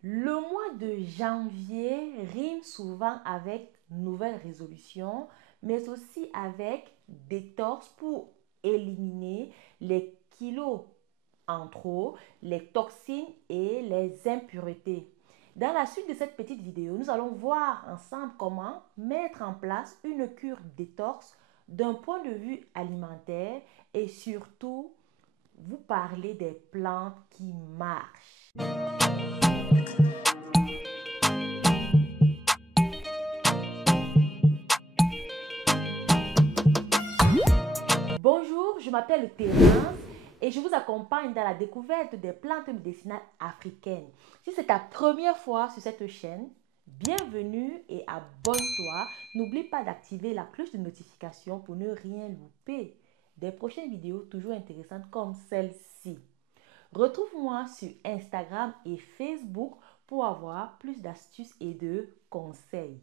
Le mois de janvier rime souvent avec nouvelle résolution, mais aussi avec détox pour éliminer les kilos en trop, les toxines et les impuretés. Dans la suite de cette petite vidéo, nous allons voir ensemble comment mettre en place une cure détox d'un point de vue alimentaire et surtout vous parler des plantes qui marchent. Bonjour, je m'appelle Thérence et je vous accompagne dans la découverte des plantes médicinales africaines. Si c'est ta première fois sur cette chaîne, bienvenue et abonne-toi. N'oublie pas d'activer la cloche de notification pour ne rien louper des prochaines vidéos toujours intéressantes comme celle-ci. Retrouve-moi sur Instagram et Facebook pour avoir plus d'astuces et de conseils.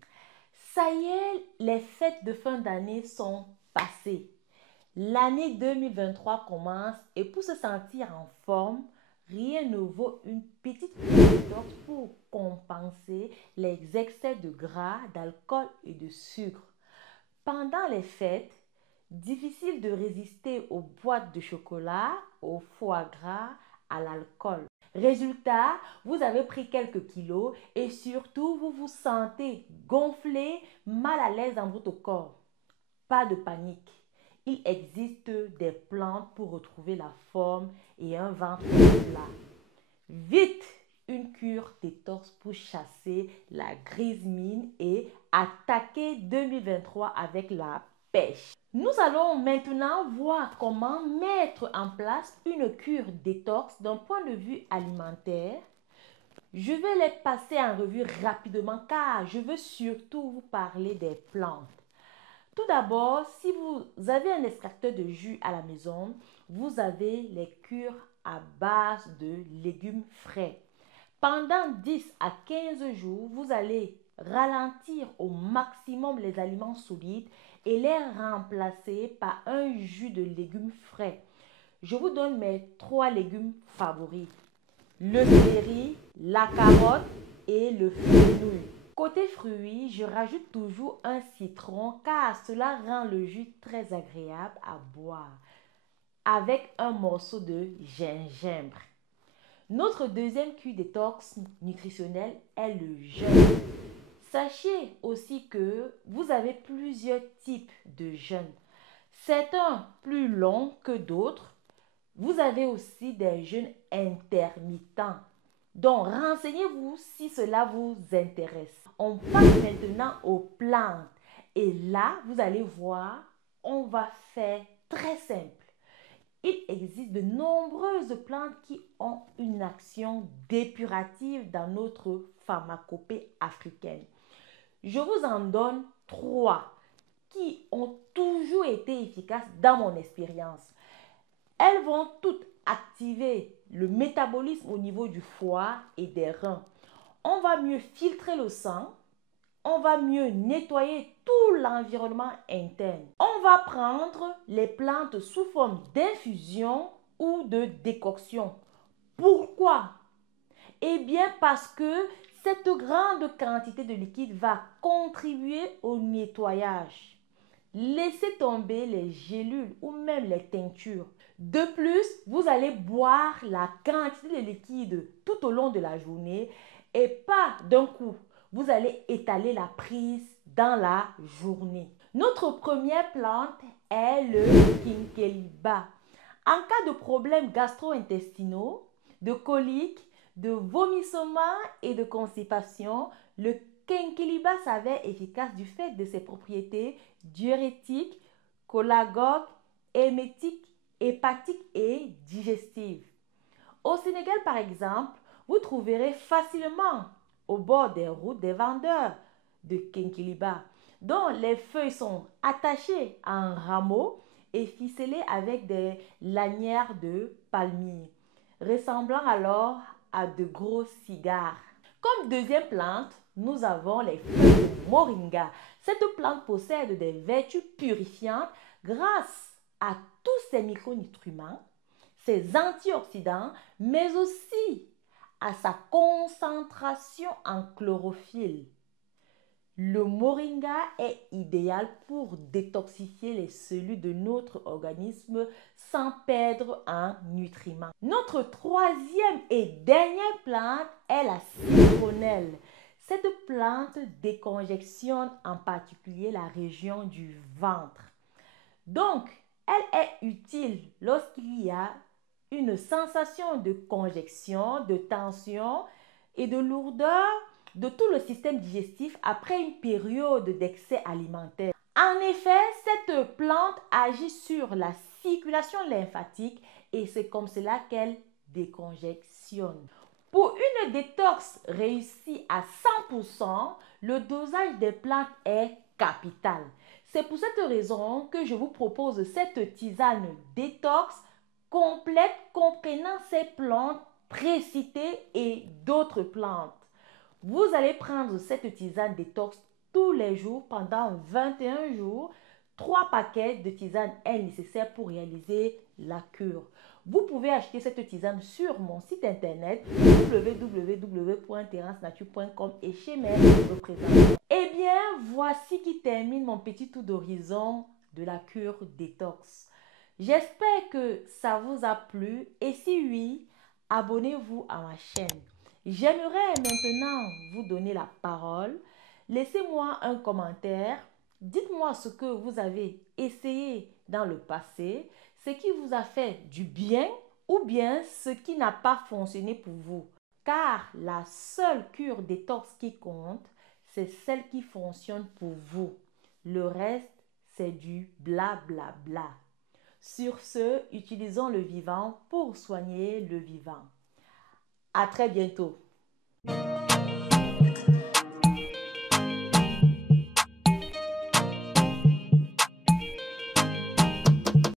Ça y est, les fêtes de fin d'année sont passées. L'année 2023 commence et pour se sentir en forme, rien ne vaut une petite détox pour compenser les excès de gras, d'alcool et de sucre. Pendant les fêtes, difficile de résister aux boîtes de chocolat, au foie gras, à l'alcool. Résultat, vous avez pris quelques kilos et surtout vous vous sentez gonflé, mal à l'aise dans votre corps. Pas de panique. Il existe des plantes pour retrouver la forme et un ventre plat. Vite, une cure détox pour chasser la grise mine et attaquer 2023 avec la pêche. Nous allons maintenant voir comment mettre en place une cure détox d'un point de vue alimentaire. Je vais les passer en revue rapidement car je veux surtout vous parler des plantes. Tout d'abord, si vous avez un extracteur de jus à la maison, vous avez les cures à base de légumes frais. Pendant 10 à 15 jours, vous allez ralentir au maximum les aliments solides et les remplacer par un jus de légumes frais. Je vous donne mes 3 légumes favoris: le céleri, la carotte et le fenouil. Côté fruits, je rajoute toujours un citron car cela rend le jus très agréable à boire avec un morceau de gingembre. Notre deuxième cure détox nutritionnelle est le jeûne. Sachez aussi que vous avez plusieurs types de jeûne. Certains plus longs que d'autres. Vous avez aussi des jeûnes intermittents. Donc, renseignez-vous si cela vous intéresse. On passe maintenant aux plantes. Et là, vous allez voir, on va faire très simple. Il existe de nombreuses plantes qui ont une action dépurative dans notre pharmacopée africaine. Je vous en donne 3 qui ont toujours été efficaces dans mon expérience. Elles vont toutes activer le métabolisme au niveau du foie et des reins. On va mieux filtrer le sang, on va mieux nettoyer tout l'environnement interne. On va prendre les plantes sous forme d'infusion ou de décoction. Pourquoi? Eh bien parce que cette grande quantité de liquide va contribuer au nettoyage. Laissez tomber les gélules ou même les teintures. De plus, vous allez boire la quantité de liquide tout au long de la journée et pas d'un coup. Vous allez étaler la prise dans la journée. Notre première plante est le Quinqueliba. En cas de problèmes gastro-intestinaux, de coliques, de vomissements et de constipation, le Quinqueliba s'avère efficace du fait de ses propriétés diurétiques, cholagogues, émétiques, hépatiques et digestives. Au Sénégal, par exemple, vous trouverez facilement au bord des routes des vendeurs de Quinqueliba, dont les feuilles sont attachées à un rameau et ficelées avec des lanières de palmier, ressemblant alors à de gros cigares. Comme deuxième plante, nous avons les feuilles de moringa. Cette plante possède des vertus purifiantes grâce à tous ses micronutriments, ses antioxydants, mais aussi à sa concentration en chlorophylle. Le moringa est idéal pour détoxifier les cellules de notre organisme sans perdre un nutriment. Notre troisième et dernière plante est la citronnelle. Cette plante décongestionne en particulier la région du ventre. Donc, elle est utile lorsqu'il y a une sensation de congestion, de tension et de lourdeur de tout le système digestif après une période d'excès alimentaire. En effet, cette plante agit sur la circulation lymphatique et c'est comme cela qu'elle décongestionne. Pour une détox réussie à 100%, le dosage des plantes est capital. C'est pour cette raison que je vous propose cette tisane détox complète comprenant ces plantes précitées et d'autres plantes. Vous allez prendre cette tisane détox tous les jours pendant 21 jours. 3 paquets de tisane est nécessaire pour réaliser la cure. Vous pouvez acheter cette tisane sur mon site internet www.terrancenature.com et chez mes représentants. Eh bien, voici qui termine mon petit tour d'horizon de la cure détox. J'espère que ça vous a plu et si oui, abonnez-vous à ma chaîne. J'aimerais maintenant vous donner la parole. Laissez-moi un commentaire. Dites-moi ce que vous avez essayé dans le passé, ce qui vous a fait du bien ou bien ce qui n'a pas fonctionné pour vous. Car la seule cure détox qui compte, c'est celle qui fonctionne pour vous. Le reste, c'est du blablabla. Bla bla. Sur ce, utilisons le vivant pour soigner le vivant. À très bientôt.